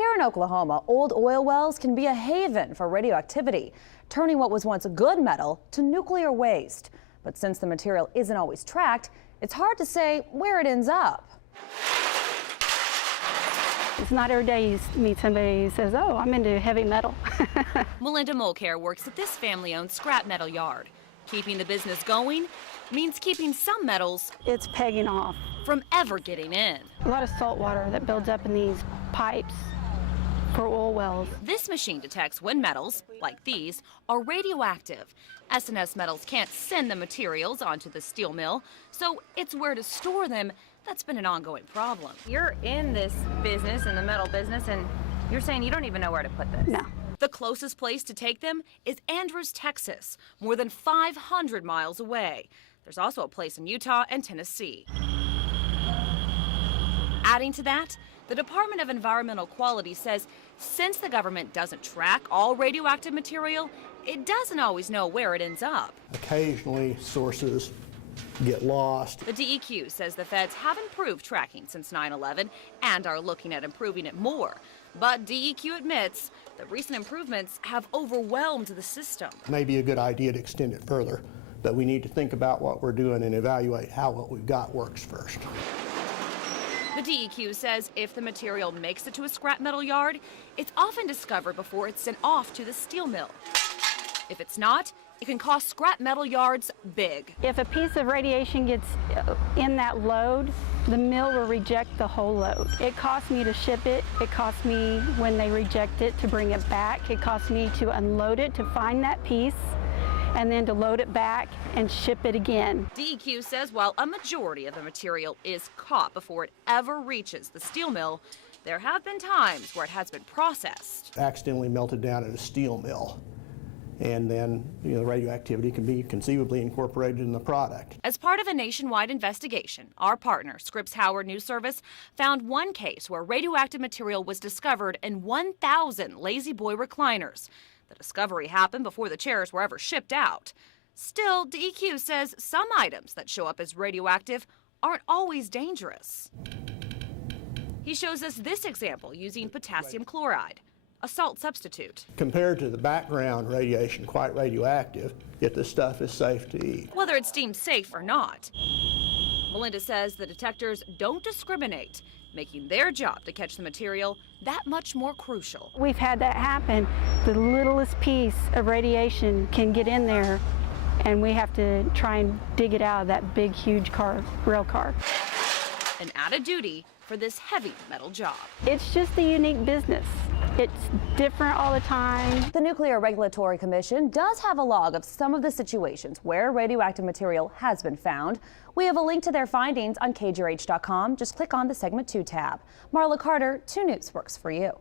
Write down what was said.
Here in Oklahoma, old oil wells can be a haven for radioactivity, turning what was once good metal to nuclear waste. But since the material isn't always tracked, it's hard to say where it ends up. It's not every day you meet somebody who says, oh, I'm into heavy metal. Melinda Mulcair works at this family-owned scrap metal yard. Keeping the business going means keeping some metals It's pegging off. from ever getting in. A lot of salt water that builds up in these pipes for oil wells. This machine detects when metals, like these, are radioactive. S&S Metals can't send the materials onto the steel mill, so it's where to store them that's been an ongoing problem. You're in this business, in the metal business, and you're saying you don't even know where to put this. No. The closest place to take them is Andrews, Texas, more than 500 miles away. There's also a place in Utah and Tennessee. Adding to that, the Department of Environmental Quality says since the government doesn't track all radioactive material, it doesn't always know where it ends up. Occasionally, sources get lost. The DEQ says the feds have improved tracking since 9/11 and are looking at improving it more. But DEQ admits the recent improvements have overwhelmed the system. It may be a good idea to extend it further, but we need to think about what we're doing and evaluate how what we've got works first. The DEQ says if the material makes it to a scrap metal yard, it's often discovered before it's sent off to the steel mill. If it's not, it can cost scrap metal yards big. If a piece of radiation gets in that load, the mill will reject the whole load. It costs me to ship it. It costs me when they reject it to bring it back. It costs me to unload it to find that piece and then to load it back and ship it again. DEQ says while a majority of the material is caught before it ever reaches the steel mill, there have been times where it has been processed. Accidentally melted down at a steel mill, and then the radioactivity can be conceivably incorporated in the product. As part of a nationwide investigation, our partner, Scripps Howard News Service, found one case where radioactive material was discovered in 1,000 Lazy Boy recliners. The discovery happened before the chairs were ever shipped out. Still, DEQ says some items that show up as radioactive aren't always dangerous. He shows us this example using potassium chloride, a salt substitute. Compared to the background radiation, quite radioactive, yet this stuff is safe to eat. Whether it's deemed safe or not. Melinda says the detectors don't discriminate, making their job to catch the material that much more crucial. We've had that happen. The littlest piece of radiation can get in there, and we have to try and dig it out of that big, huge rail car. An added duty for this heavy metal job. It's just a unique business. It's different all the time. The Nuclear Regulatory Commission does have a log of some of the situations where radioactive material has been found. We have a link to their findings on KJRH.com. Just click on the Segment 2 tab. Marla Carter, 2 News works for you.